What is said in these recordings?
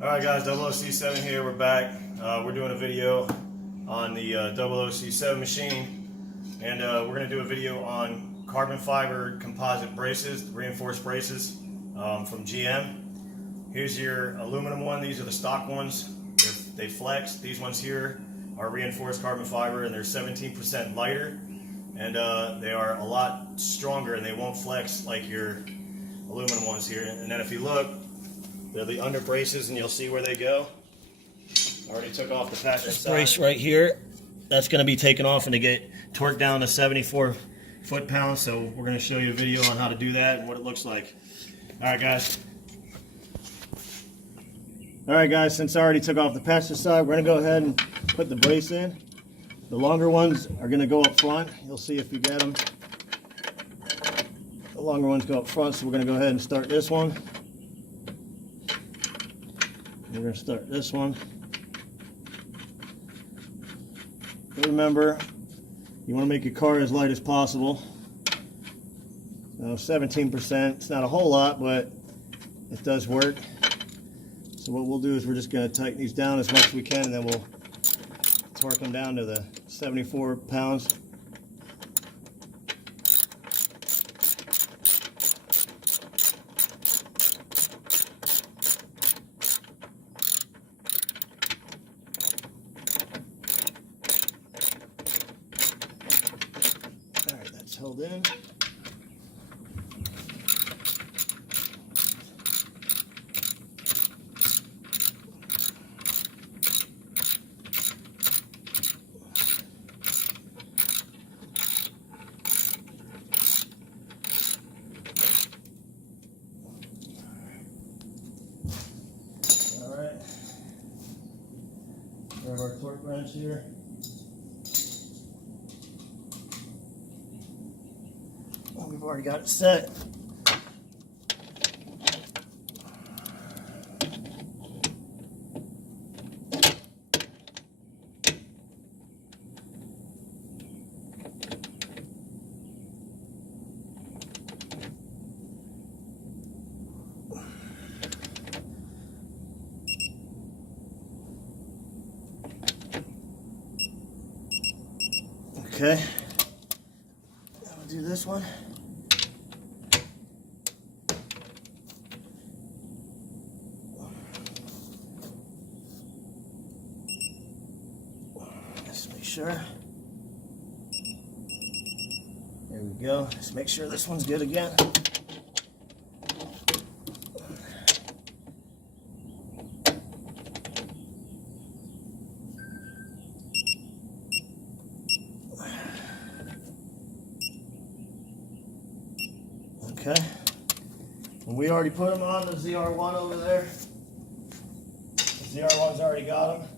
Alright guys, 00C7 here, we're back. We're doing a video on the 00C7 machine, and we're going to do a video on carbon fiber composite braces, reinforced braces from GM. Here's your aluminum one. These are the stock ones. They flex. These ones here are reinforced carbon fiber, and they're 17% lighter, and they are a lot stronger, and they won't flex like your aluminum ones here. And then if you look, they're the under braces, and you'll see where they go. I already took off the passenger side. Brace right here, that's going to be taken off and to get torqued down to 74 foot-pounds. So we're going to show you a video on how to do that and what it looks like. All right, guys. All right, guys. Since I already took off the passenger side, we're going to go ahead and put the brace in. The longer ones are going to go up front. You'll see if you get them. The longer ones go up front, so we're going to go ahead and start this one. We're going to start this one. Remember, you want to make your car as light as possible. 17%, it's not a whole lot, but it does work. So what we'll do is we're just going to tighten these down as much as we can, and then we'll torque them down to the 74 pounds. Held in. All right. We have our torque wrench here. We've already got it set. Okay, I'll do this one. Just make sure. There we go. Just make sure this one's good again. Okay, and we already put them on the ZR1 over there. The ZR1's already got them.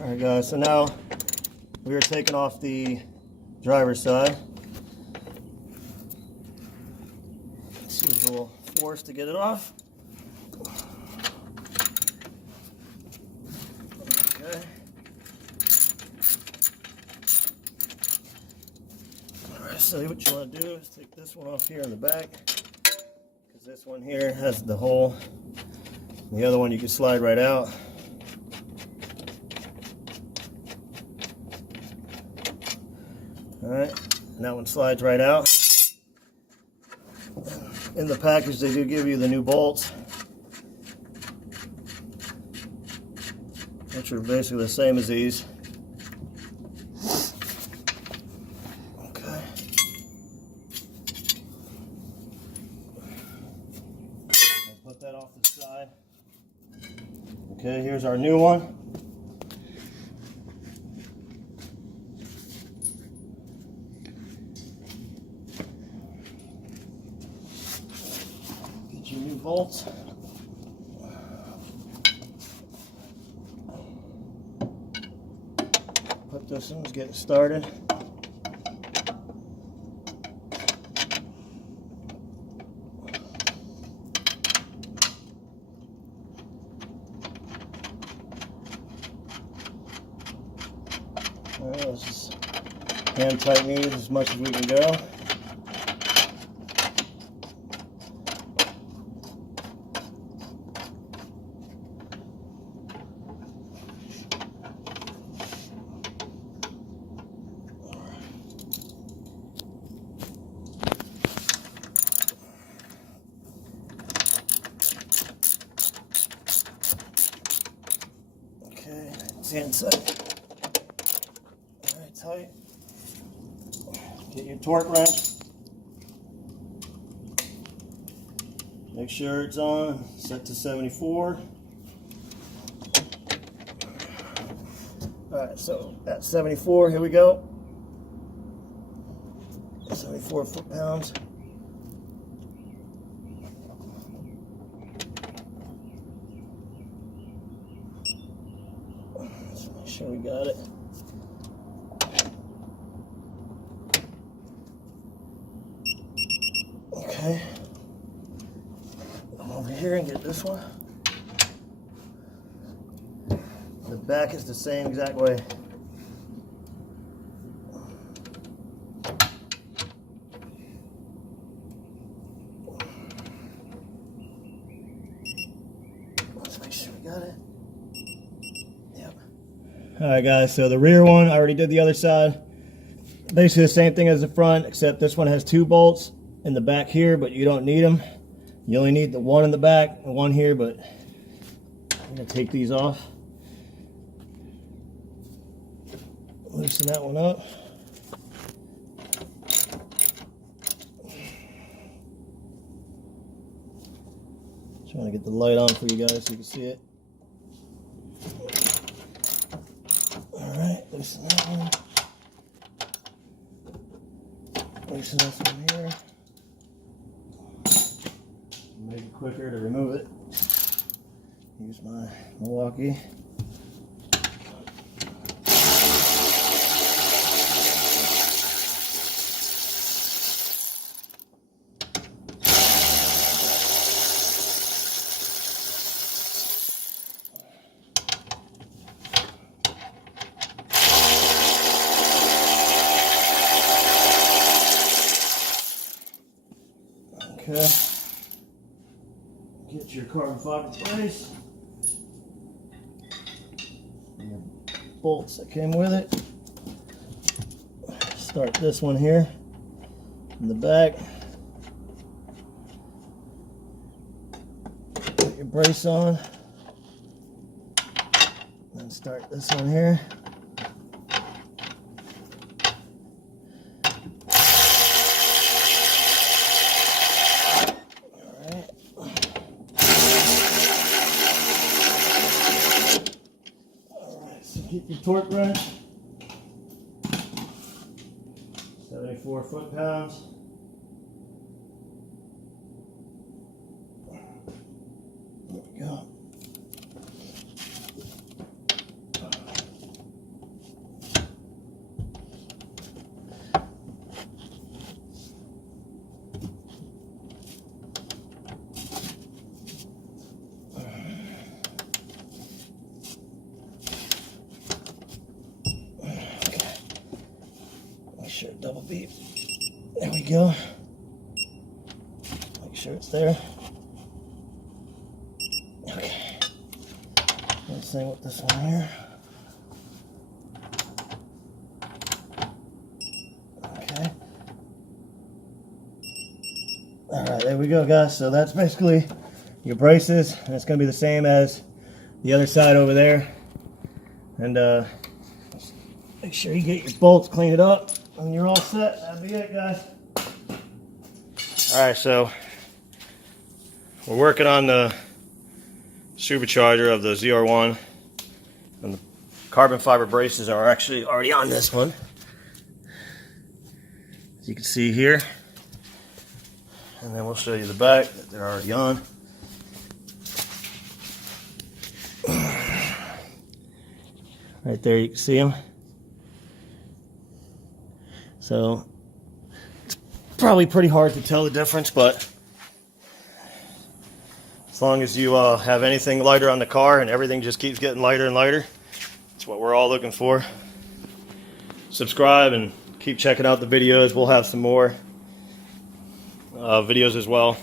Alright guys, so now we are taking off the driver's side. Let's use a little force to get it off. Okay. Alright, so what you want to do is take this one off here in the back, because this one here has the hole. The other one you can slide right out. Alright, and that one slides right out. In the package they do give you the new bolts, which are basically the same as these. Okay. I'll put that off the side. Okay, here's our new one. Your new bolts. Put this in, get it started. Let's just hand tighten these as much as we can go. It's the inside. All right, tight. Get your torque wrench. Make sure it's on, set to 74. Alright, so at 74, here we go. 74 foot-pounds. Let's make sure we got it. Okay. Come over here and get this one. The back is the same exact way. Let's make sure we got it. Yep. Alright guys, so the rear one, I already did the other side. Basically the same thing as the front, except this one has 2 bolts in the back here, but you don't need them. You only need the one in the back and one here, but I'm going to take these off. Loosen that one up. Trying to get the light on for you guys so you can see it. Alright, loosen that one. Loosen this one here. Make it quicker to remove it. Use my Milwaukee. Okay. Get your carbon fiber brace. And your bolts that came with it. Start this one here in the back. Put your brace on. Then start this one here. Get your torque wrench, 74 foot-pounds. There we go. Sure, double beep. There we go. Make sure it's there. Okay. Same with this one here. Okay. Alright, there we go, guys. So that's basically your braces. And it's going to be the same as the other side over there. And make sure you get your bolts cleaned up. And you're all set. That'll be it, guys. Alright, so we're working on the supercharger of the ZR1. And the carbon fiber braces are actually already on this one. As you can see here. And then we'll show you the back that they're already on. Right there you can see them. So it's probably pretty hard to tell the difference, but as long as you have anything lighter on the car and everything just keeps getting lighter and lighter, that's what we're all looking for. Subscribe and keep checking out the videos. We'll have some more videos as well.